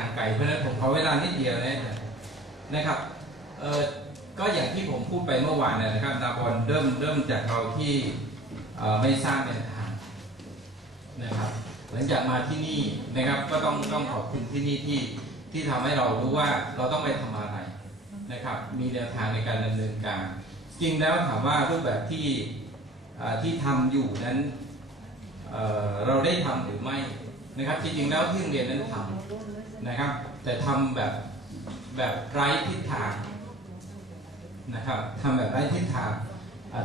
างไกลเพราะฉะนั้นผมขอเวลานิดเดียวนะครับก็อย่างที่ผมพูดไปเมื่อวานนะครับนาบอลเริ่มจากเราที่ไม่สร้างแนวทางนะครับหลังจากมาที่นี่นะครับก็ต้องขอบคุณที่นี่ที่ทำให้เรารู้ว่าเราต้องไปทำอะไรนะครับมีแนวทางในการดำเนินการจริงแล้วถามว่ารูปแบบที่ทำอยู่นั้นเราได้ทำหรือไม่นะครับจริงๆแล้วที่โรงเรียนนั้นทำนะครับแต่ทำแบบไร้ทิศทางนะครับทำแบบไร้ทิศทาง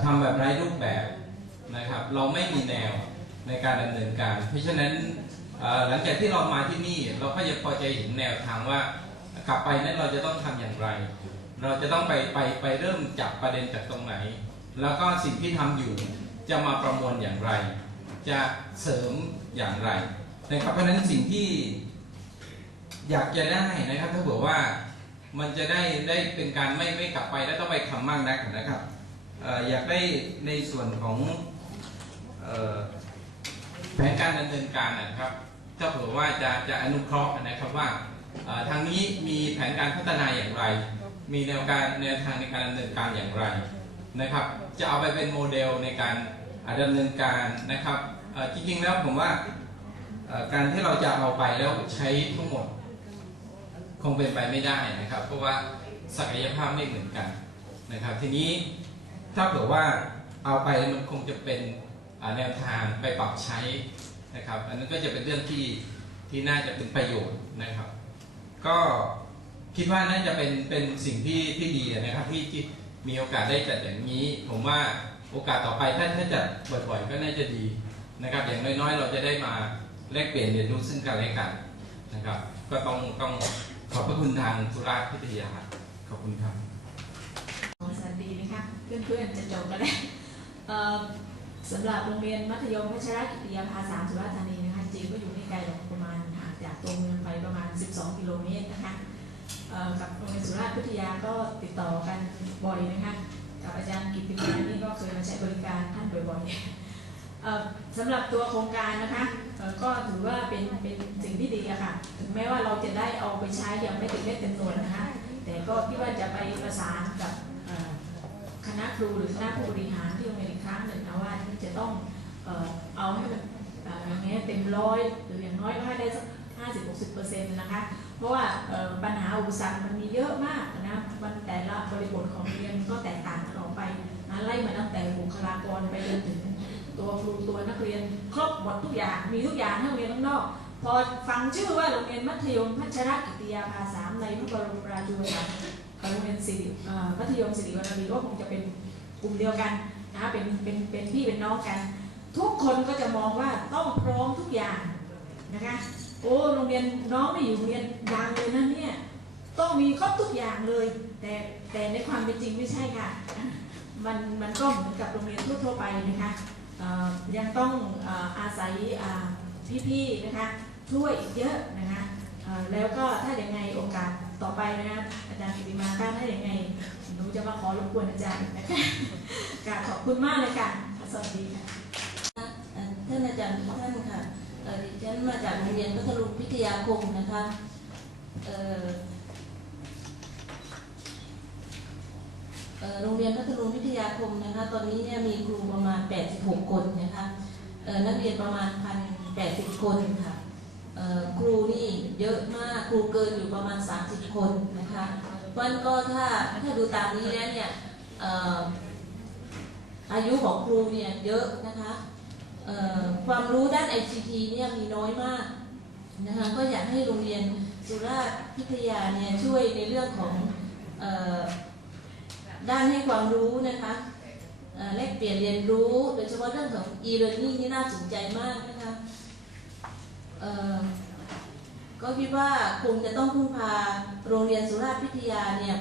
ทำแบบไร้รูปแบบนะครับเราไม่มีแนวในการดำเนินการเพราะฉะนั้นหลังจากที่เรามาที่นี่เราก็จะพอใจเห็นแนวทางว่ากลับไปนั้นเราจะต้องทำอย่างไรเราจะต้องไปเริ่มจับประเด็นจากตรงไหนแล้วก็สิ่งที่ทำอยู่จะมาประมวลอย่างไรจะเสริมอย่างไรนะครับเพราะฉะนั้นสิ่งที่อยากจะได้นะครับถ้าบอกว่ามันจะได้เป็นการไม่กลับไปแล้วต้องไปทำมากนักนะครับอยากได้ในส่วนของแผนการดำเนินการนะครับถ้าเผื่อว่าจะอนุเคราะห์นะครับว่าทางนี้มีแผนการพัฒนาอย่างไรมีแนวทางในการดำเนินการอย่างไรนะครับจะเอาไปเป็นโมเดลในการดำเนินการนะครับจริงๆแล้วผมว่าการที่เราจะเอาไปแล้วใช้ทั้งหมดคงเป็นไปไม่ได้นะครับเพราะว่าศักยภาพไม่เหมือนกันนะครับทีนี้ถ้าเผื่อว่าเอาไปมันคงจะเป็นแนวทางไปปรับใช้นะครับอันนั้นก็จะเป็นเรื่องที่น่าจะเป็นประโยชน์นะครับก็คิดว่าน่าจะเป็นสิ่งที่ดีนะครับที่มีโอกาสได้จัดอย่างนี้ผมว่าโอกาสต่อไปถ้าจัดบ่อยๆก็น่าจะดีนะครับอย่างน้อยๆเราจะได้มาแลกเปลี่ยนเรียนรู้ซึ่งกันและกันนะครับก็ต้องขอบพระคุณทางสุราษฎร์พิทยาขอบคุณครับสวัสดีนะคะเพื่อนๆจะจบกันแล้วสำหรับโรงเรียนมัธยมพัชรกิติยาภา3สุราษฎร์ธานีนะคะจริงก็อยู่ไม่ไกลหรอกประมาณห่างจากตัวเมืองไปประมาณ12 กิโลเมตรนะคะกับโรงเรียนสุราษฎร์พิทยาก็ติดต่อกันบ่อยนะคะกับอาจารย์กิตติมานี่ก็เคยมาใช้บริการท่านบ่อยๆสำหรับตัวโครงการนะคะก็ถือว่าเป็นสิ่งที่ดีอะค่ะถึงแม้ว่าเราจะได้เอาไปใช้ยังไม่เต็มหน่วยนะคะแต่ก็คิดว่าจะไปประสานกับคณะครูหรือคณะผู้บริหารที่โรงเรียนอีกครั้งหนึ่งนะว่าที่จะต้องเอาให้มันอย่างเงี้ยเต็มร้อยหรืออย่างน้อยก็ให้ได้สัก50-60%นะคะเพราะว่าปัญหาอุปสรรคมันมีเยอะมากนะมันแต่ละบริบทของเรียนก็แตกต่างกันออกไปนะไล่มาตั้งแต่บุคลากรไปจนถึงตัวครูตัวนักเรียนครบหมดทุกอย่างมีทุกอย่างทั้งโรงเรียนข้างนอกพอฟังชื่อว่าโรงเรียนมัธยมพัชรกิติยาภา3ในพระบรมราชูปถัมภ์โรงเรียนมัธยมศิริวรรณรีก็คงจะเป็นกลุ่มเดียวกันนะเป็นพี่เป็นน้องกันทุกคนก็จะมองว่าต้องพร้อมทุกอย่างนะคะโอ้โรงเรียนน้องไม่อยู่โรงเรียนดังเลยนะเนี่ยต้องมีครบทุกอย่างเลยแต่ในความเป็นจริงไม่ใช่ค่ะมันก็เหมือนกับโรงเรียนทั่วๆไปนะคะยังต้องอาศัยพี่ๆนะคะช่วยอีกเยอะนะคะแล้วก็ถ้าอย่างไงโอกาสต่อไปนะคะอาจารย์กิติมาถ้าอย่างไงหนูจะมาขอรบกวนอาจารย์นะคะขอบคุณมากเลยค่ะสวัสดีค่ะท่านอาจารย์ทุกท่านค่ะดิฉันมาจากโรงเรียนพัทลุงพิทยาคมนะคะโรงเรียนพัทลุงพิทยาคมนะคะตอนนี้เนี่ยมีครูประมาณ86 คนนะคะนักเรียนประมาณ1,080 คนค่ะครูนี่เยอะมากครูเกินอยู่ประมาณ30 คนนะคะวันก็ถ้าดูตามนี้แล้วเนี่ยอายุของครูเนี่ยเยอะนะคะความรู้ด้าน ICT เนี่ยมีน้อยมากนะคะก็อยากให้โรงเรียนสุราษฎร์พิทยาเนี่ยช่วยในเรื่องของด้านให้ความรู้นะคะแลกเปลี่ยนเรียนรู้โดยเฉพาะเรื่องของ e-learning นี่น่าสนใจมากนะคะก็คิดว่าคงจะต้องพึ่งพาโรงเรียนสุราษฎร์พิทยาเนี่ย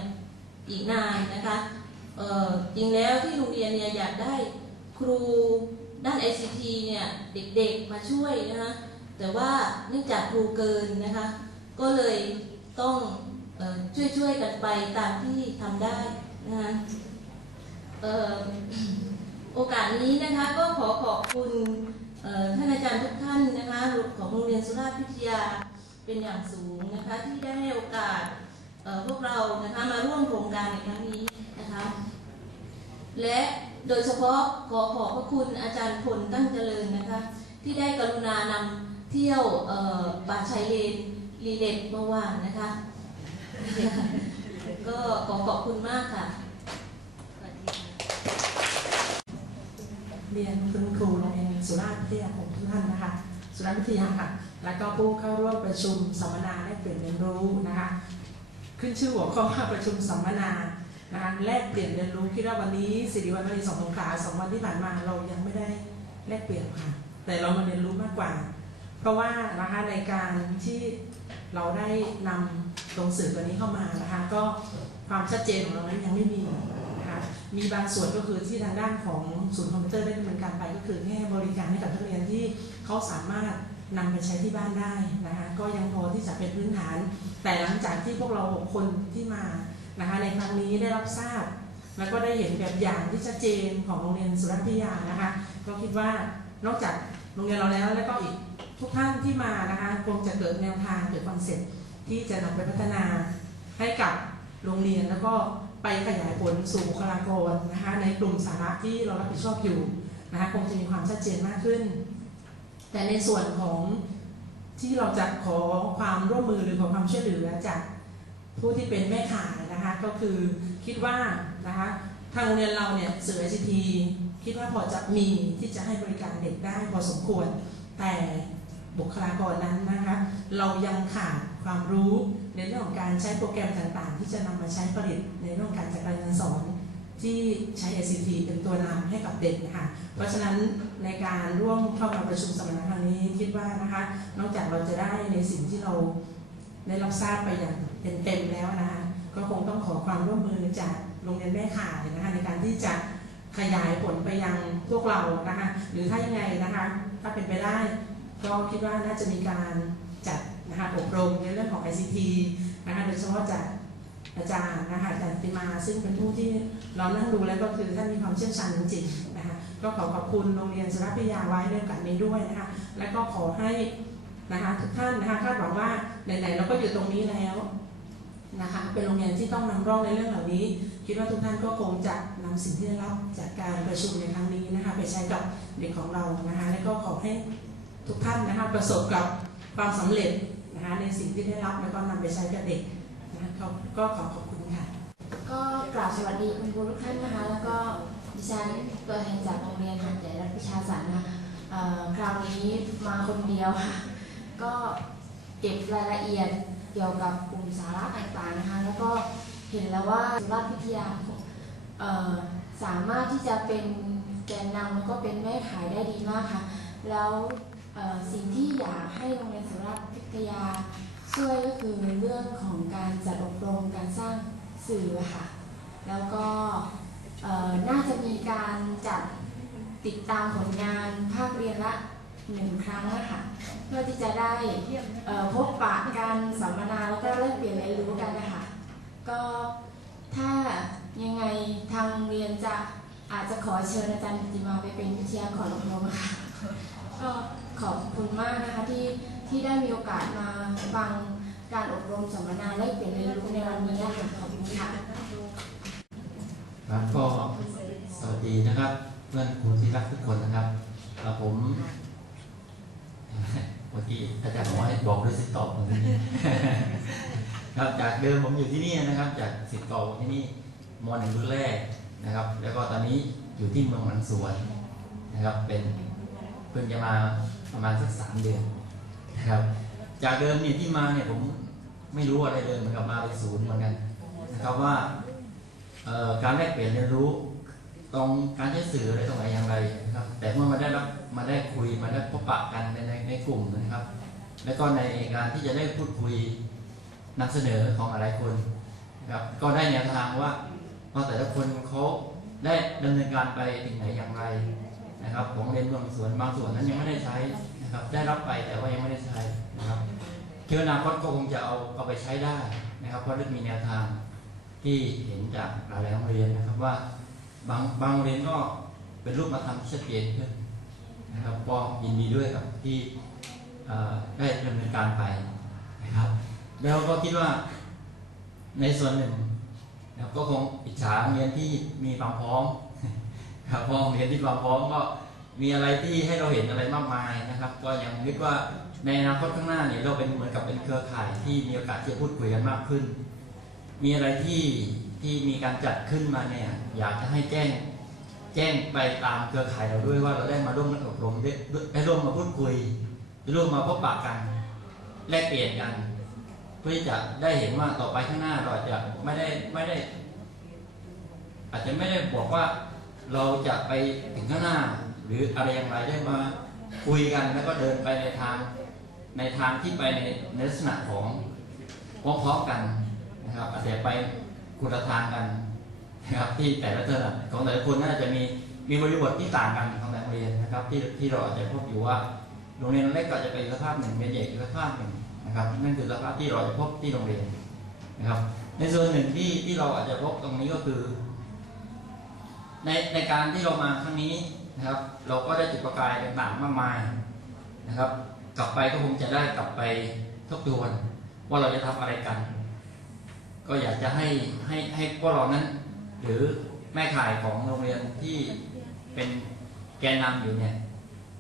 อีกนานนะคะจริงแล้วที่โรงเรียนเนี่ยอยากได้ครูด้าน ICT เนี่ยเด็กๆมาช่วยนะคะแต่ว่าเนื่องจากครูเกินนะคะก็เลยต้องช่วยกันไปตามที่ทำได้นะคะโอกาสนี้นะคะก็ขอบคุณท่านอาจารย์ทุกท่านนะคะของโรงเรียนสุราษฎร์พิทยา เป็นอย่างสูงนะคะที่ได้ให้โอกาสพวกเรานะคะมาร่วมโครงการในครั้งนี้นะคะและโดยเฉพาะขอขอบพระคุณอาจารย์พลตั้งเจริญนะคะที่ได้กรุณานำเที่ยวป่าชายเลนรีเลทเมื่อวานนะคะก็ขอบคุณมากค่ะเรียนคุณครูโรงเรียนสุราษฎร์วิทยาคมทุกท่านนะคะสุราษฎร์วิทยาค่ะและก็ผู้เข้าร่วมประชุมสัมมนาแลกเปลี่ยนเรียนรู้นะคะขึ้นชื่อหัวข้อว่าประชุมสัมมนานะคะแลกเปลี่ยนเรียนรู้คิดว่าวันนี้สิริวัณวรี2 สงขลา2 วันที่ผ่านมาเรายังไม่ได้แลกเปลี่ยนค่ะแต่เรามาเรียนรู้มากกว่าเพราะว่านะคะในการที่เราได้นำตรงสื่อตัวนี้เข้ามานะคะก็ความชัดเจนของเรานั้นยังไม่มีมีบางส่วนก็คือที่ทางด้านของศูนย์คอมพิวเตอร์ได้ดำเนินการไปก็คือแค่บริการให้กับนักเรียนที่เขาสามารถนำไปใช้ที่บ้านได้นะคะก็ยังพอที่จะเป็นพื้นฐานแต่หลังจากที่พวกเรา6 คนที่มานะคะในครั้งนี้ได้รับทราบแล้วก็ได้เห็นแบบอย่างที่ชัดเจนของโรงเรียนสุราษฎร์วิทยานะคะก็คิดว่านอกจากโรงเรียนเราแล้วก็อีกทุกท่านที่มานะคะคงจะเกิดแนวทางเกิดคอนเซ็ปต์ที่จะนำไปพัฒนาให้กับโรงเรียนแล้วก็ไปขยายผลสู่บุคลากรนะคะในกลุ่มสาระที่เรารับผิดชอบอยู่นะคะคงจะมีความชัดเจนมากขึ้นแต่ในส่วนของที่เราจะขอความร่วมมือหรือขอความช่วยเหลือจากผู้ที่เป็นแม่ขายนะคะก็คือคิดว่านะคะทางโรงเรียนเราเนี่ยสื่อ ICT คิดว่าพอจะมีที่จะให้บริการเด็กได้พอสมควรแต่บุคลากรนั้นนะคะเรายังขาดความรู้ในเรื่องของการใช้โปรแกรมต่างๆที่จะนำมาใช้ผลิตในเรื่องการจัดการเรียนสอนที่ใช้ ICT เป็นตัวนำให้กับเด็กนะคะเพราะฉะนั้นในการร่วมเข้ามาประชุมสัมมนาครั้งนี้คิดว่านะคะนอกจากเราจะได้ในสิ่งที่เราได้รับทราบไปอย่างเต็มๆแล้วนะคะก็คงต้องขอความร่วมมือจากโรงเรียนแม่ข่ายนะคะในการที่จะขยายผลไปยังพวกเรานะคะหรือถ้ายังไงนะคะถ้าเป็นไปได้ก็คิดว่าน่าจะมีการจัดนะคะอบรมในเรื่องของ ICT นะคะโดยเฉพาะจากอาจารย์นะคะอาจารย์ติมาซึ่งเป็นผู้ที่เรานั่งดูแล้วก็คือท่านมีความเชี่ยวชาญจริงๆนะคะก็ขอบคุณโรงเรียนสุราษฎร์วิทยาไว้ในโอกาสนี้ด้วยนะคะและก็ขอให้นะคะทุกท่านนะคะคาดหวังว่าไหนๆเราก็อยู่ตรงนี้แล้วนะคะเป็นโรงเรียนที่ต้องนำร่องในเรื่องเหล่านี้คิดว่าทุกท่านก็คงจะนำสิ่งที่ได้รับจากการประชุมในครั้งนี้นะคะไปใช้กับเด็กของเรานะคะและก็ขอให้ทุกท่านนะคะประสบกับความสำเร็จนะคะในสิ่งที่ได้รับแล้วก็นำไปใช้กับเด็กนะคะก็ขอบคุณค่ะ ก็กราบสวัสดีคุณครูทุกท่านนะคะแล้วก็ดิฉันตัวแทนจากโรงเรียนหาดใหญ่รัฐวิชาสรรค์นะคะคราวนี้มาคนเดียวค่ะก็เก็บรายละเอียดเกี่ยวกับกลุ่มสาระต่างๆนะคะแล้วก็เห็นแล้วว่าสุราษฎร์วิทยาสามารถที่จะเป็นแกนนำแล้วก็เป็นแม่ขายได้ดีมากค่ะแล้วสิ่งที่อยากให้โรงเรียนสุราษฎร์วิทยาช่วยก็คือเรื่องของการจัดอบรมการสร้างสื่อค่ะแล้วก็น่าจะมีการจัดติดตามผลงานภาคเรียนละ1 ครั้งนะคะเพื่อที่จะได้พบปะการสัมมนาแล้วก็แลกเปลี่ยนเรียนรู้กันนะคะก็ถ้ายังไงทางโรงเรียนจะอาจจะขอเชิญอาจารย์จิมาไปเป็นวิทยากรอบรมค่ะก็ขอบคุณมากนะคะที่ได้มีโอกาสมาฟังการอบรมสัมมนาแลกเปลี่ยนเรียนรู้ในวันนี้ค่ะขอบคุณค่ะครับก็สวัสดีนะครับเพื่อนครูที่รักทุกคนนะครับผมเมื่อกี้อาจารย์บอกว่าให้บอกด้วยสิทธิ์ตอบผมที่นี่ครับจากเดิมผมอยู่ที่นี่นะครับจากสิทธิ์เก่าที่นี่ม.1 รุ่นแรกนะครับแล้วก็ตอนนี้อยู่ที่เมืองหลังสวนนะครับเป็นเพิ่งจะมาประมาณสัก3 เดือนนะครับจากเดิมเนี่ยที่มาเนี่ยผมไม่รู้อะไรเลยเหมือนกับมาไปศูนย์เหมือนกันนะครับว่าการแลกเปลี่ยนเรียนรู้ตรงการใช้สื่ออะไรตรงไหนอย่างไรนะครับแต่เมื่อมาได้คุยมาได้พบปะกันในกลุ่มนะครับ แล้วก็ในการที่จะได้พูดคุยนำเสนอของหลายคนนะครับก็ได้แนวทางว่าแต่ละคนเขาได้ดำเนินการไปถึงไหนอย่างไรนะครับของเรียนบางส่วนนั้นยังไม่ได้ใช้นะครับได้รับไปแต่ว่ายังไม่ได้ใช้นะครับเชื่ออนาคตก็คงจะเอาไปใช้ได้นะครับเพราะได้มีแนวทางที่เห็นจากหลายโรงเรียนนะครับว่าบางโรงเรียนก็เป็นรูปธรรมที่ชัดเจนขึ้นนะครับก็ยินดีด้วยกับที่ได้ดำเนินการไปน ครับแล้วก็คิดว่าในส่วนหนึ่งนะครับก็คงอิจฉาโรงเรียนที่มีความพร้อมครับเพราะโรงเรียนที่ความพร้อมก็มีอะไรที่ให้เราเห็นอะไรมากมายนะครับ ก็ยังคิดว่าในอนาคตข้างหน้าเนี่ยเราเป็นเหมือนกับเป็นเครือข่ายที่มีโอกาสที่จะพูดคุยกันมากขึ้น มีอะไรที่มีการจัดขึ้นมาเนี่ยอยากจะให้แจ้งไปตามเครือข่ายเราด้วยว่าเราได้มาร่วมอบรมได้ร่วมมาพูดคุยได้ร่วมมาพบปะกันแลกเปลี่ยนกันเพื่อจะได้เห็นว่าต่อไปข้างหน้าเราจะไม่ได้อาจจะไม่ได้บอกว่าเราจะไปถึงข้างหน้าหรืออะไรอย่างไรได้มาคุยกันแล้วก็เดินไปในทางที่ไปในลักษณะของพร้อมๆกันนะครับอาจจะไปคนละทางกันนะครับที่แต่ละถนัดของแต่ละคนน่าจะมีบริบทที่ต่างกันของแต่ละโรงเรียนนะครับที่เราอาจจะพบอยู่ว่าโรงเรียนเล็กก็จะเป็นสภาพหนึ่งโรงเรียนใหญ่อีกสภาพหนึ่งนะครับนั่นคือสภาพที่เราจะพบที่โรงเรียนนะครับในส่วนหนึ่งที่เราอาจจะพบตรงนี้ก็คือในการที่เรามาครั้งนี้นะครับเราก็ได้จุดประกายต่างๆมากมายนะครับกลับไปก็คงจะได้กลับไปทบทวนว่าเราจะทำอะไรกันก็อยากจะให้พวกเรานั้นหรือแม่ข่ายของโรงเรียนที่เป็นแกนนำอยู่เนี่ย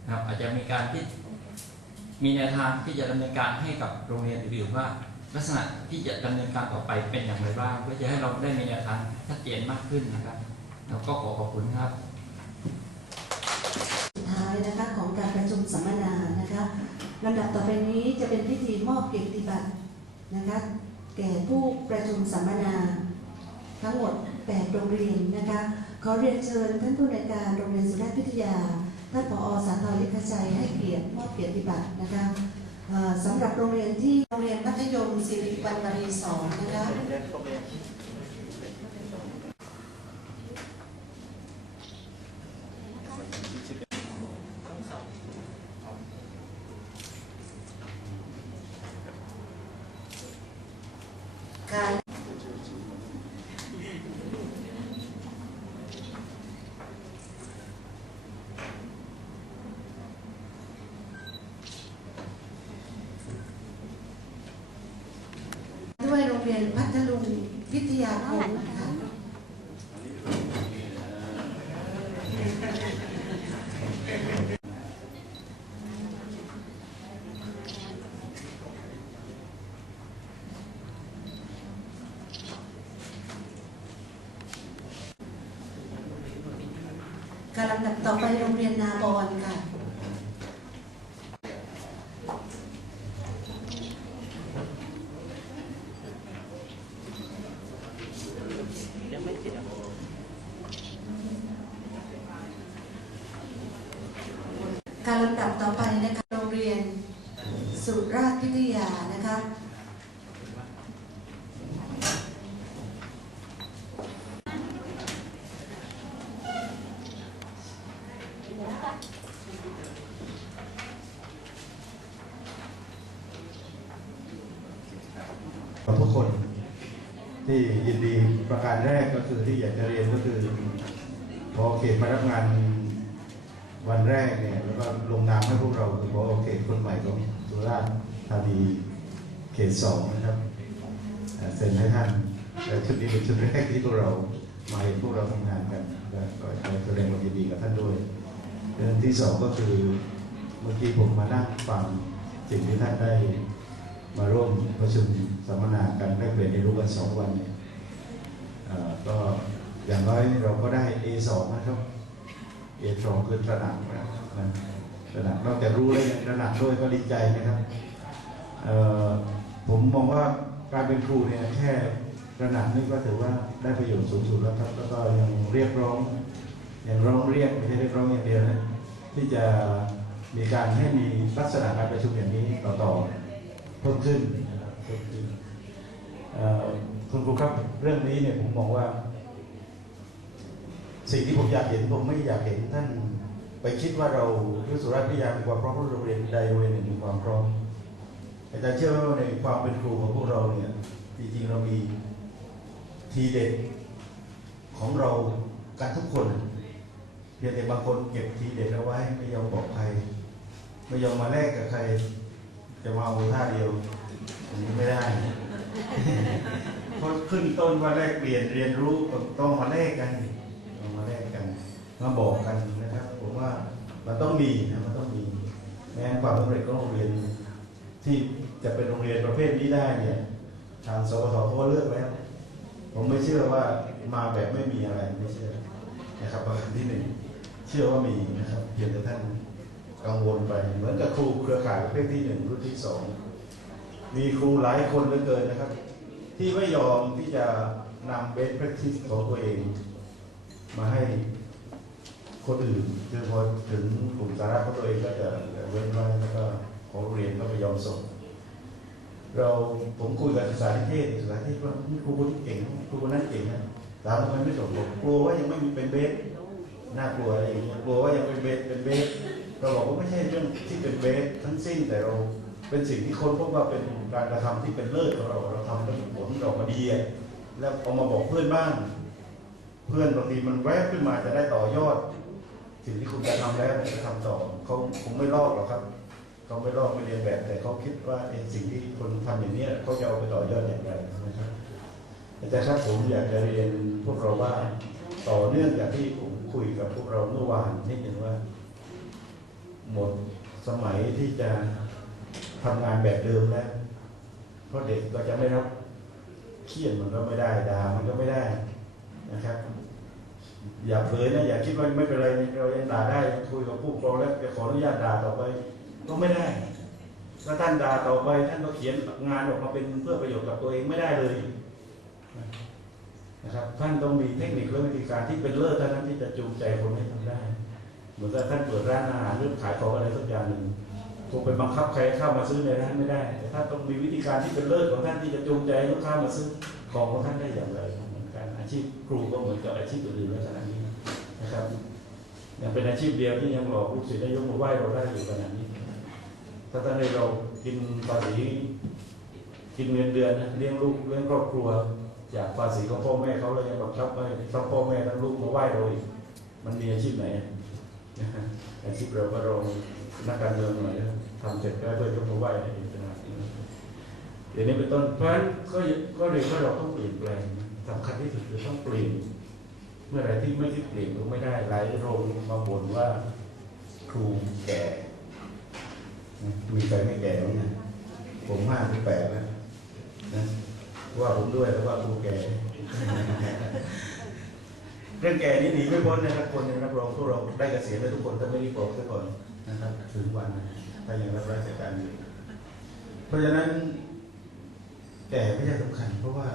นะครับอาจจะมีการที่มีแนวทางที่จะดำเนินการให้กับโรงเรียนอื่นๆว่าลักษณะที่จะดำเนินการต่อไปเป็นอย่างไรบ้างเพื่อจะให้เราได้มีแนวทางชัดเจนมากขึ้นนะครับแล้วก็ขอบคุณครับสุดท้ายนะคะของการประชุมสัมมนานะคะลำดับต่อไปนี้จะเป็นพิธีมอบเกียรติบัตรนะคะแก่ผู้ประชุมสัมมนาทั้งหมด8โรงเรียนนะคะขอเรียนเชิญท่านผู้ในวยการโรงเรียนสุราษฎร์พิทยาท่านผอ.สาธรลิขชัยให้เกียรติมอบเกียรติบัตรนะคะสำหรับโรงเรียนที่โรงเรียนมัธยมศิริวัณวรี2นะคะการด้วยโรงเรียนพัทลุงวิทยาคมค่ะการลำดับต่อไปโรงเรียนนาบอนค่ะการลำดับต่อไปนะคะโรงเรียนสุราษฎร์พิทยานะคะทุกคนที่ยินดีประการแรกก็คือที่อยากจะเรียนก็คือพอเขตมารับงานวันแรกเนี่ยแล้วก็ลงนามให้พวกเราคือพอเขตคนใหม่ของสุราษฎร์ธานีเขต2นะครับเซ็นให้ท่านและชุดนี้เป็นชุดแรกที่พวกเรามาเห็นพวกเราทำงานกันและก็แสดงความยินดีกับท่านด้วยเรื่องที่2ก็คือเมื่อกี้ผมมานั่งฟังสิ่งที่ท่านได้มาร่วมประชุมสัมมนากันได้เปลี่ยนในรู้กัน2 วันเนี่ยก็อย่างน้อยเราก็ได้ A2 นะครับ A2 คือตระหนักนะตระหนักนอกจากรู้แล้วยังตระหนักด้วยก็ดีใจนะครับผมมองว่าการเป็นครูเนี่ยแค่ตระหนักนี่ก็ถือว่าได้ประโยชน์สูงสุดแล้วครับแล้วก็ยังเรียกร้องยังร้องเรียกไม่ใช่เรียกร้องอย่างเดียวนะที่จะมีการให้มีลักษณะการประชุมอย่างนี้ต่อเพิ่มขึ้นนะครับเพิ่มขึ้นคุณครูครับเรื่องนี้เนี่ยผมมองว่าสิ่งที่ผมอยากเห็นผมไม่อยากเห็นท่านไปคิดว่าเราที่สุราษฎร์พิทยามีความพร้อมโรงเรียนใดโรงเรียนหนึ่งมีความพร้อมอาจารย์เชื่อว่าในความเป็นครูของพวกเราเนี่ยจริงๆเรามีทีเด็ดของเรากันทุกคนเพียงแต่บางคนเก็บทีเด็ดเอาไว้ไม่ยอมบอกใครไม่ยอมมาแลกกับใครจะมาเอาท่าเดียว อันนี้ไม่ได้เพราะขึ้นต้นว่าแลกเปลี่ยนเรียนรู้ต้องมาแลกกันมาบอกกันนะครับผมว่ามันต้องมีนะมันต้องมีแม้ความสำเร็จของโรงเรียนที่จะเป็นโรงเรียนประเภทนี้ได้เนี่ยทางสปทเขาก็เลือกแล้วผมไม่เชื่อว่ามาแบบไม่มีอะไรไม่เชื่อนะครับประการที่หนึ่งเชื่อว่ามีนะครับเพียงแต่ท่านกังวลไปเหมือนกับครูเครือข่ายประเภทที่หนึ่งรุ่นที่สองมีครูหลายคนเหลือเกินนะครับที่ไม่ยอมที่จะนำ best practice ของตัวเองมาให้คนอื่นคือพอถึงกลุ่มสาระของตัวเองก็จะเว้นไว้แล้วก็ของโรงเรียนก็ไม่ยอมส่งผมคุยกับศึกษาธิเทศว่าครูคนนี้เก่งครูคนนั้นเก่งนะถามทำไมไม่ส่งบอกกลัวว่ายังไม่มีเป็นเบสน่ากลัวอะไรอย่างเงี้ยกลัวว่ายังเป็นเบสเราบอกว่าไม่ใช่เรื่องที่เป็นเบสทั้งสิ้นแต่เราเป็นสิ่งที่คนพบว่าเป็นการกระทำที่เป็นเลิศของเราทำแล้วผลออกมาดีแล้วเอามาบอกเพื่อนบ้างเพื่อนบางทีมันแวบขึ้นมาจะได้ต่อยอดสิ่งที่คุณจะทำแล้วจะทำต่อเขาคงไม่ลอกหรอกครับเขาไม่ลอกไม่เรียนแบบแต่เขาคิดว่าสิ่งที่คนทำอย่างนี้เขาจะเอาไปต่อยอดอย่างไรนะครับแต่ถ้าผมอยากจะเรียนพวกเราว่าต่อเนื่องจากที่ผมคุยกับพวกเราเมื่อวานนิดหนึ่งว่าหมดสมัยที่จะทำงานแบบเดิมแล้วเพราะเด็กก็จะไม่รับเขียนมันก็ไม่ได้ด่ามันก็ไม่ได้นะครับอย่าเผยนะอย่าคิดว่าไม่เป็นไรเรายังด่าได้ยังคุยกับผู้ปกครองแล้วจะขออนุญาตด่าต่อไปก็ไม่ได้ถ้าท่านด่าต่อไปท่านก็เขียนงานออกมาเป็นเพื่อประโยชน์กับตัวเองไม่ได้เลยนะครับท่านต้องมีเทคนิคและวิธีการที่เป็นเลิศเท่านั้นที่จะจูงใจคนให้ทำได้เหมือนกับท่านเปิดร้านอาหารหรือขายของอะไรสักอย่างหนึ่งคงไปบังคับใครเข้ามาซื้อในร้านไม่ได้แต่ถ้าต้องมีวิธีการที่เป็นเลิศของท่านที่จะจูงใจลูกค้ามาซื้อของท่านได้อย่างไรเหมือนกันอาชีพครูก็เหมือนกับอาชีพอื่นๆลักษณะนี้นะครับยังเป็นอาชีพเดียวที่ยังหลอกลูกศิษย์ได้ยกมือไหว้เราได้อยู่ขนาดนี้ถ้าท่านให้เรากินภาษีกินเงินเดือนเลี้ยงลูกเลี้ยงครอบครัวจากภาษีของพ่อแม่เขาเลยยังบังคับให้ทั้งพ่อแม่ทั้งลูกมาไหว้เราอีกมันมีอาชีพไหนอาชีพเราก็รองนักการเมืองหน่อยทำเสร็จก็เพื่อยกมือไหว้ในขนาดนี้เดี๋ยวนี้เป็นต้นเพราะฉะนั้นก็เลยว่าเราต้องเปลี่ยนแปลงสำคัญที่สุดคือต้องเปลี่ยนเมื่อไรที่ไม่ที่เปลี่ยนก็ไม่ได้หลายโรงมาบ่นว่าครูแก่มีใครไม่แก่ไหมนะผม58แล้วนะว่าผมด้วยแล้วว่าครูแก่เรื่องแก่นี้หนีไม่พ้นนะครับคนในรับรองพวกเราได้เกษียณแล้วทุกคนถ้าไม่รีบบอกซะก่อนนะครับถึงวันถ้ายังรับราชการอยู่เพราะฉะนั้นแก่ไม่ใช่สำคัญเพราะว่า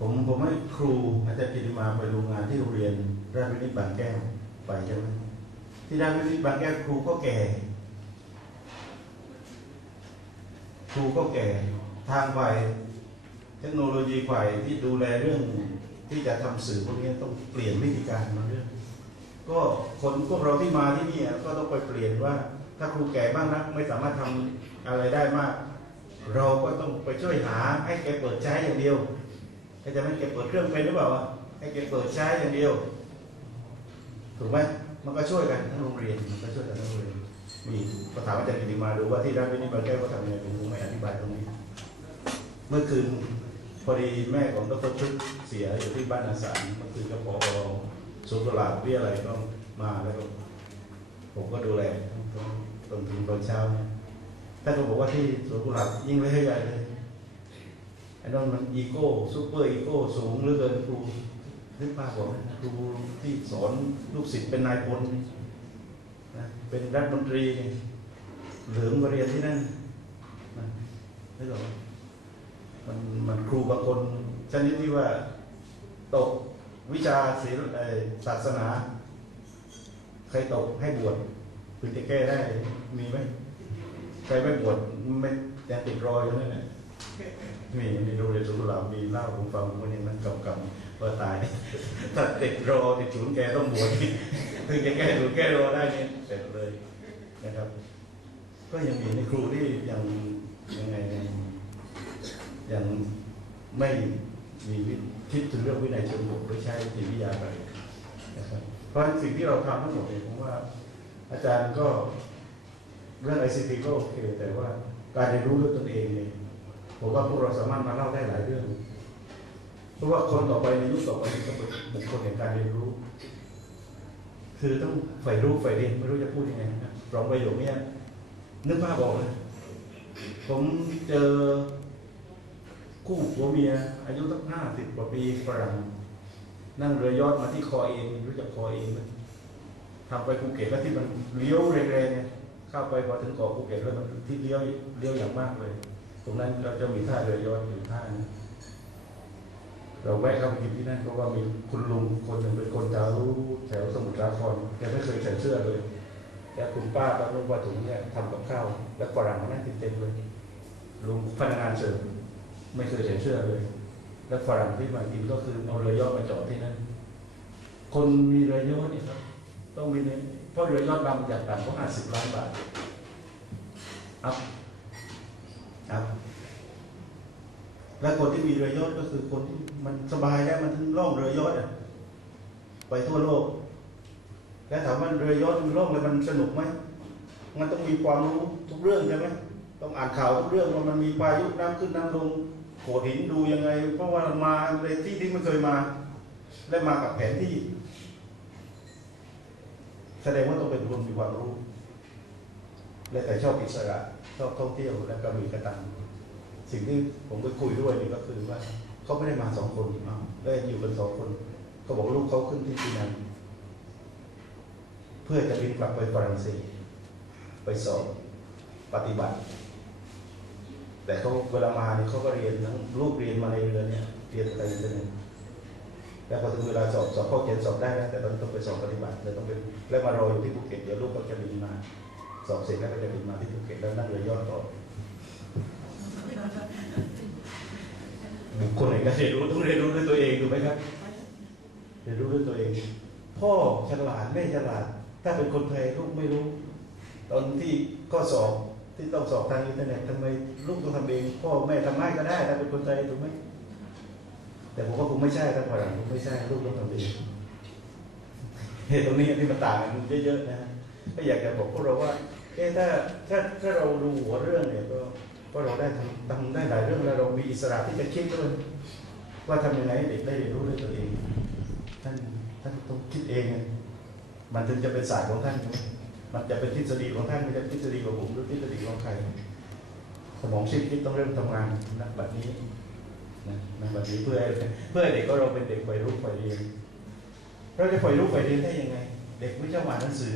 ผมให้ครูอาจารย์กิติมาไปดูงานที่โรงเรียนราชวินิตบางแก้วไปใช่ไหมที่ราชวินิตบางแก้วครูก็แก่ทางฝ่ายเทคโนโลยีฝ่ายที่ดูแลเรื่องที่จะทำสื่อพวกนี้ต้องเปลี่ยนวิธีการมาเรื่องก็คนพวกเราที่มาที่นี่ก็ต้องไปเปลี่ยนว่าถ้าครูแก่บ้างนะไม่สามารถทำอะไรได้มากเราก็ต้องไปช่วยหาให้แกเปิดใช้อย่างเดียวแกจะไม่แกเปิดเครื่องเป็นหรือเปล่าให้แกเปิดใช้อย่างเดียวถูกไหมมันก็ช่วยกันทั้งโรงเรียนมันก็ช่วยกันทั้งโรงเรียนมีก็ถามอาจารย์กิติมาดูว่าที่ราชวินิตบางแก้วเขาทำยังไงผมไม่อธิบายตรงนี้เมื่อคืนพอดีแม่ของดร.ชุดเสียอยู่ที่บ้านอาสาเมื่อคืนก็ผอ.สวนกุหลาบวิทยาลัยก็มาแล้วก็ผมก็ดูแลตอนถึงตอนเช้าเนี่ยท่านก็บอกว่าที่สวนกุหลาบยิ่งเลยให้ใหญ่เลยไอ้นั่นมันอีโก้ซูเปอร์อีโก้สูงเหลือเกินครูนึกภาพบอกครูที่สอนลูกศิษย์เป็นนายพลนะเป็นรัฐมนตรีเหลิมมาเรียนที่นั่นไม่หรอกมันครูบางคนชนิดที่ว่าตกวิชาศีลศาสนาใครตกให้บวชคุณจะแก้ได้มีไหมใครไม่บวชไม่ยังติดรอยอยู่นั่นแหละมีโรงเรียนสุขุลามีเล่าผมฟังวันนี้มันกำว่าตายถ้าติดรอติดศูนย์แกต้องบวชถึงจะแก้ศูนย์แก้รอได้เนี่ยเสร็จเลยนะครับก็ยังมีในครูที่ยังไงยังไม่มีคิดถึงเรื่องวินัยเชิงบวกหรือใช้จิตวิทยาอะไรนะครับเพราะสิ่งที่เราทำทั้งหมดเนี่ยผมว่าอาจารย์ก็เรื่อง ICT ก็โอเคแต่ว่าการเรียนรู้ด้วยตนเองเนี่ย ผมว่าพวกเราสามารถมาเล่าได้หลายเรื่อง เพราะว่าคนต่อไปในยุคต่อไปนี้ต้องเป็นบุคคลแห่งการเรียนรู้ คือต้องใฝ่รู้ใฝ่เรียนไม่รู้จะพูดยังไงนะสองประโยคนี้นึกภาพบอกเลยผมเจอคู่ผัวเมียอายุตั้ง50 กว่าปีฝรั่งนั่งเรือยอชต์มาที่คอเองรู้จักคอเองไหมทำไปภูเก็ตแล้วที่มันเลี้ยวแรงๆเนี่ยเข้าไปพอถึงเกาะภูเก็ตแล้วมันที่เลี้ยวอย่างมากเลยตรงนั้นเราจะมีท่าเรือยอชต์อยู่ท่านึงเราแวะเข้าไปกินที่นั่นเพราะว่ามีคุณลุงคนหนึ่งเป็นคนแถวสมุทรสาครแกไม่เคยใส่เสื้อเลยแต่คุณป้าก็ลุงว่าถุงเนี่ยทำกับข้าวแล้วฝรั่งมานั่งเต็มเลยลุงพนักงานเสิร์ฟไม่เคยใส่เสื้อเลยแล้วฝรั่งที่มากินก็คือเอาเรือยอชต์มาจอดที่นั่นคนมีเรือยอชต์เนี่ยครับต้องมีเนี่ยเพราะเรือยอชต์บางอย่างต่ำก็50 ล้านบาทครับและคนที่มีเรือยอชต์ก็คือคนที่มันสบายแล้วมันถึงล่องเรือยอชต์ไปทั่วโลกแล้วถามว่าเรือยอชต์มันล่องแล้วมันสนุกไหมมันต้องมีความรู้ทุกเรื่องใช่ไหมต้องอ่านข่าวทุกเรื่องว่ามันมีพายุน้ำขึ้นน้ำลงโขดหินดูยังไงเพราะว่ามาในที่ที่ไม่เคยมาและมากับแผนที่แสดงว่าต้องเป็นคนมีความรู้และแต่ชอบอิสระชอบท่องเที่ยวและก็มีกระตังสิ่งที่ผมไปคุยด้วยนี่ก็คือว่าเขาไม่ได้มา2 คนได้อยู่กัน2 คนเขาบอกลูกเขาขึ้นที่ปีนันเพื่อจะบินกลับไปฝรั่งเศสไปสอบปฏิบัติแต่เขาเวลามาเนี่ยเขาก็เรียนทั้งลูกเรียนมาในเรือเนี่ยเรียนอะไรอย่างเงี้ยแล้วพอถึงเวลาสอบเข้าเกณฑ์สอบได้นะแต่ตอนนี้ต้องไปสอบปฏิบัติเลยต้องเป็นแล้วมารออยู่ที่ภูเก็ตเดี๋ยวลูกก็จะบินมาสอบเสร็จแล้วก็จะบินมาที่ภูเก็ตแล้วนั่งเรือยอชต์ต่อบุคคลไหนก็เรียนรู้ต้องเรียนรู้ด้วยตัวเองถูกไหมครับเรียนรู้ด้วยตัวเองพ่อฉลาดแม่ฉลาดถ้าเป็นคนไทยลูกไม่รู้ตอนที่ข้อสอบที่ต้องสอบทางอินเทอร์เน็ตทำไมลูกต้องทำเองพ่อแม่ทำให้ก็ได้ถ้าเป็นคนไทยถูกไหมแต่ผมว่าคงไม่ใช่ถ้าฝรั่งคงไม่ใช่ลูกต้องทำเองเหตุตรงนี้ที่มันต่างกันเยอะๆนะก็อยากจะบอกพวกเราว่าถ้าเราดูหัวเรื่องเนี่ยก็เราได้ทำได้หลายเรื่องแล้วเรามีอิสระที่จะคิดด้วยว่าทำยังไงเด็กได้เรียนรู้ด้วยตัวเองท่านต้องคิดเองมันถึงจะเป็นศาสตร์ของท่านมันจะเป็นทฤษฎีของท่านไม่ใช่ทฤษฎีของผมหรือทฤษฎีของใครสมองคิดต้องเริ่มทำงานนักแบบนี้นะแบบนี้เพื่อให้เด็กก็เราเป็นเด็กใฝ่รู้ใฝ่เรียนเราจะใฝ่รู้ใฝ่เรียนได้ยังไงเด็กไม่ชอบอ่านหนังสือ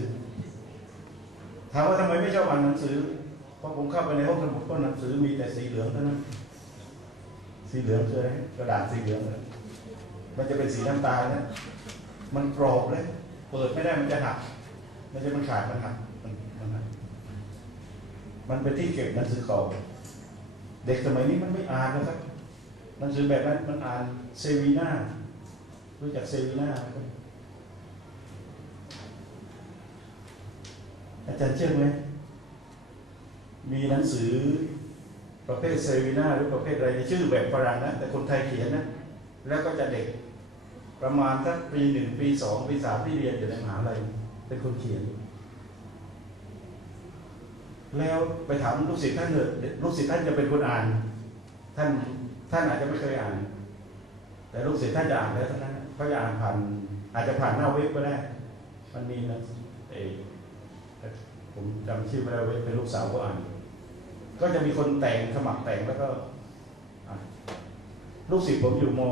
ถามว่าทำไมไม่ชอบอ่านหนังสือพอผมเข้าไปในห้องสมุดก็หนังสือมีแต่สีเหลืองเท่านั้นสีเหลืองคืออะไรกระดาษสีเหลืองมันจะเป็นสีน้ำตาลนะมันกรอบเลยเปิดไม่ได้มันจะหักมันขาดมันหักมันเป็นที่เก็บหนังสือเก่าเด็กสมัยนี้มันไม่อ่านนะครับหนังสือแบบนั้นมันอ่านเซวีน่ารู้จักเซวีน่าไหมอาจารย์เชื่อไหมมีหนังสือประเภทเซวีน่าหรือประเภทอะไรชื่อแบบฝรั่งนะแต่คนไทยเขียนนะแล้วก็จะเด็กประมาณสักปี 1 ปี 2 ปี 3ที่เรียนอยู่ในมหาลัยเป็นคนเขียนแล้วไปถามลูกศิษย์ท่านเถอะลูกศิษย์ท่านจะเป็นคนอ่านท่านอาจจะไม่เคยอ่านแต่ลูกศิษย์ท่านจะอ่านแล้วเท่านั้นเขาจะอ่านผ่านอาจจะผ่านหน้าเว็บก็ได้มันมีนะผมจำชื่อไม่ได้เว็บเป็นลูกสาวก็อ่านก็จะมีคนแต่งสมัครแต่งแล้วก็ลูกศิษย์ผมอยู่ม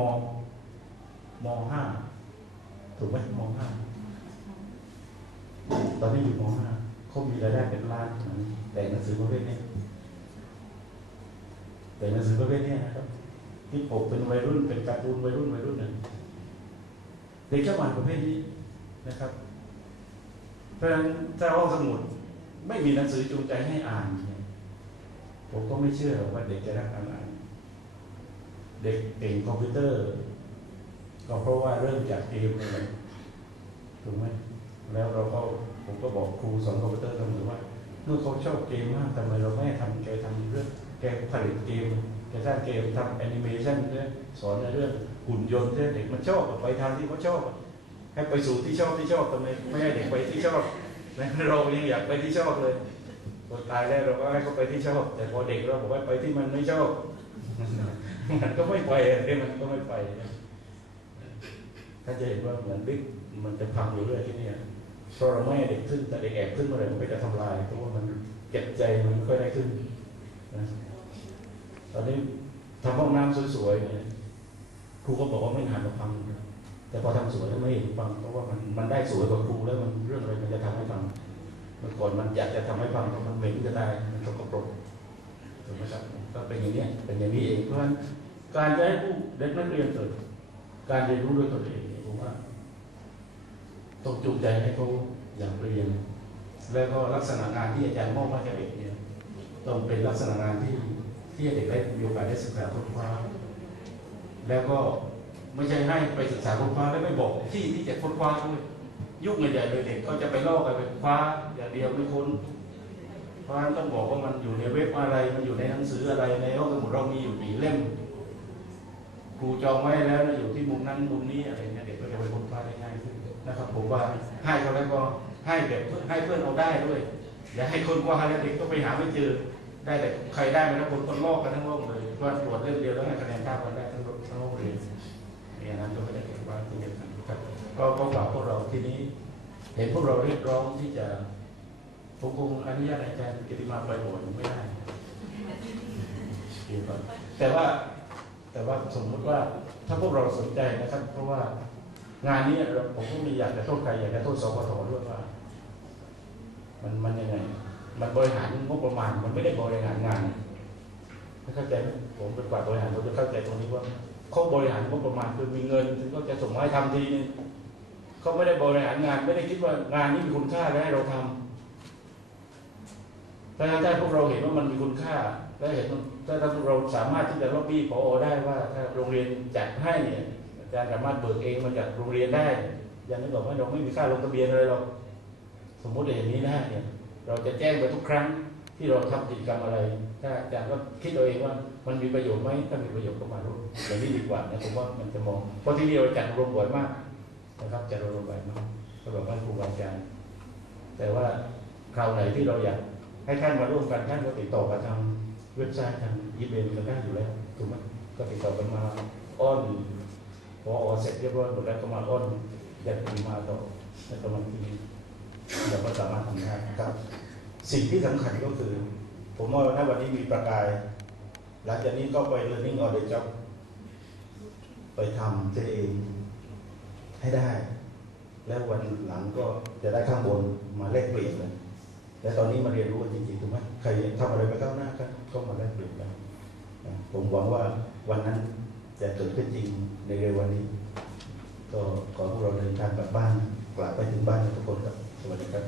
.5 ถูกไหมม.5 ตอนนี้อยู่ม.5 เขามีรายได้เป็นล้านแต่งหนังสือประเภทนี้นะครับที่ปกเป็นวัยรุ่นเป็นการ์ตูนวัยรุ่นนึงเด็กชอบอ่านประเภทนี้นะครับเพราะฉะนั้นถ้าห้องสมุดไม่มีหนังสือจูงใจให้อ่านผมก็ไม่เชื่อว่าเด็กจะรักการอ่านเด็กเก่งคอมพิวเตอร์ก็เพราะว่าเริ่มจากเกมเลยถูกไหมแล้วผมก็บอกครูสอนคอมพิวเตอร์เสมอว่าเมื่อเขาชอบเกมมากทำไมเราไม่ทำแกทำเรื่องแกผลิตเกมแกสร้างเกมทำแอนิเมชันเนี่ยสอนในเรื่องหุ่นยนต์เด็กมันชอบไปทางที่เขาชอบให้ไปสู่ที่ชอบทำไมไม่ให้เด็กไปที่ชอบเรายังอยากไปที่ชอบเลยพอตายแล้วเราก็ให้เขาไปที่ชอบแต่พอเด็กเราบอกว่าไปที่มันไม่ชอบ มันก็ไม่ไปมันก็ไม่ไปถ้าจะเห็นว่าเหมือนบิ๊กมันจะพังอยู่เรื่อยที่นี่เพราะเราไม่ให้เด็กขึ้นแต่เด็กแอบขึ้นเมื่อไหร่มันก็จะทำลายเพราะว่ามันเก็บใจมันไม่ค่อยได้ขึ้นนะตอนนี้ทำห้องน้ำสวยๆเนี่ยครูก็บอกว่าไม่นานมาพังแต่พอทำสวยแล้วไม่เห็นพังเพราะว่ามันได้สวยกว่าครูแล้วมันเรื่องอะไรมันจะทำให้พังเมื่อก่อนมันอยากจะทำให้พังเพราะมันเหม็นจะตายมันสกปรกถูกไหมครับก็เป็นอย่างนี้เป็นอย่างนี้เองเพราะฉะนั้นการจะให้ผู้เด็กนักเรียนเกิดการเรียนรู้ด้วยตนเองผมว่าต้องจูงใจให้เขาอยากเรียนแล้วก็ลักษณะงานที่อาจารย์มอบให้กับเด็กเนี่ยต้องเป็นลักษณะงานที่เด็กได้มีโอกาสได้ศึกษาค้นคว้าแล้วก็ไม่ใช่ให้ไปศึกษาค้นคว้าแล้วไม่บอกที่จะค้นคว้าด้วยยุ่งใหญ่เลยเด็กก็จะไปลอกไปคว้าอย่างเดียวไม่ค้นเพราะฉะนั้นต้องบอกว่ามันอยู่ในเว็บอะไรมันอยู่ในหนังสืออะไรในห้องสมุดเรามีอยู่กี่เล่มครูจองไว้แล้วนะอยู่ที่มุมนั้นมุมนี้อะไรเนี่ยเด็กก็จะไปค้นคว้าได้ง่ายขึ้นนะครับผมว่าให้เขาแล้วก็ให้แบบให้เพื่อนเอาได้ด้วยอย่าให้คนกว่าแล้วเด็กก็ไปหาไม่เจอได้แต่ใครได้มาแล้วคนลอกกันทั้งห้องเลยว่าตรวจเรื่องเดียวแล้วให้คะแนน9 กันได้ทั้งห้องเรียนเนี่ยนั้นก็ไม่ได้ว่าที่เดียวกันครับก็ฝากพวกเราที่นี้เห็นพวกเราเรียกร้องที่จะผมคงอนุญาตอาจารย์กิติมาไปบ่อยไม่ได้แต่ว่าสมมติว่าถ้าพวกเราสนใจนะครับเพราะว่างานนี้ผมก็ไม่อยากจะโทษใครอยากจะโทษสปทด้วยว่ามันยังไงมันบริหารงบประมาณมันไม่ได้บริหารงานเข้าใจไหมผมเป็นฝ่ายบริหารผมจะเข้าใจตรงนี้ว่าเขาบริหารงบประมาณคือมีเงินถึงก็จะส่งมาให้ทำทีนึงเขาไม่ได้บริหารงานไม่ได้คิดว่างานนี้มีคุณค่าและให้เราทำถ้าพวกเราเห็นว่ามันมีคุณค่าและเห็นถ้าพวกเราสามารถที่จะล็อบบี้ผอ.ได้ว่าถ้าโรงเรียนจัดให้เนี่ยอาจารย์สามารถเบิกเองมาจากโรงเรียนได้อย่างนี้บอกว่าเราไม่มีค่าลงทะเบียนอะไรหรอกสมมติอย่างนี้ได้เนี่ยเราจะแจ้งไปทุกครั้งที่เราทำกิจกรรมอะไรถ้าอาจารย์ก็คิดตัวเองว่ามันมีประโยชน์ไหมถ้ามีประโยชน์ก็มาร่วมอย่างนี้ดีกว่านะผมว่ามันจะมองเพราะที่นี่เราจัดรวมบ่อยมากนะครับจัดรวมบ่อยมากสำหรับท่านครูบาอาจารย์แต่ว่าคราวไหนที่เราอยากให้ท่านมาร่วมกันท่านก็ติดต่อกับทางเว็บไซต์ทางอีเมลกันได้อยู่แล้วถูกไหมก็ติดต่อกันมาอ้อนพอเสร็จเรียบร้อยหมดแล้วก็มาอ้อนอยากมาต่อแล้วก็มาที่นี่เราก็สามารถทำได้ครับสิ่งที่สำคัญก็คือผมว่าถ้าวันนี้มีประกายหลังจากนี้ก็ไป learning on the job ไปทำตัวเองให้ได้แล้ววันหลังก็จะได้ข้างบนมาแลกเปลี่ยนเลยและตอนนี้มาเรียนรู้จริงๆถูกไหมใครทำอะไรไปก้าวหน้าก็มาแลกเปลี่ยนกันผมหวังว่าวันนั้นจะเกิดขึ้นจริงในเร็ววันนี้ก็ขอพวกเราเดินทางกลับบ้านกลับไปถึงบ้านทุกคนครับสวัสดีครับ